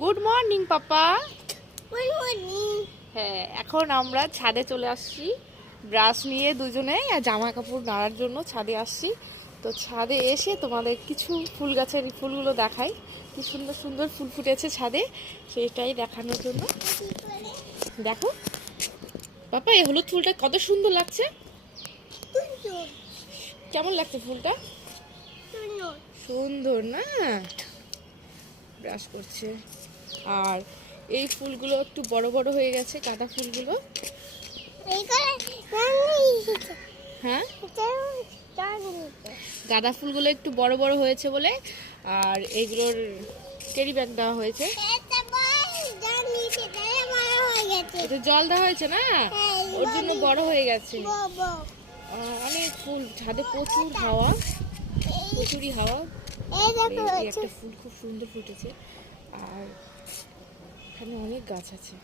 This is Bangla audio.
গুড মর্নিং পাপা। Good morning. হ্যাঁ, এখন আমরা ছাদে চলে আসছি ব্রাশ নিয়ে দুজনে, আর জামা কাপড় নাড়ার জন্য ছাদে আসছি। তো ছাদে এসে তোমাদের কিছু ফুল গাছের ফুলগুলো দেখাই, কি সুন্দর সুন্দর ফুল ফুটেছে ছাদে, সেটাই দেখানোর জন্য। দেখো পাপা, এই হলুদ ফুলটা কত সুন্দর লাগছে। কেমন লাগছে ফুলটা? সুন্দর না? ব্রাশ করছে। আর এই ফুলগুলো একটু বড় বড় হয়ে গেছে, গাঁদা ফুলগুলো। হ্যাঁ, গাঁদা ফুলগুলো একটু বড় বড় হয়েছে বলে, আর এইগুলোর ক্যারি ব্যাগ দেওয়া হয়েছে। এটা জল দেওয়া হয়েছে না, ওর জন্য বড় হয়ে গেছে। অনেক ফুল ছাদে, প্রচুর হাওয়া, প্রচুরই হাওয়া। এই একটা ফুল খুব সুন্দর ফুটেছে, আর এখানে অনেক গাছ আছে।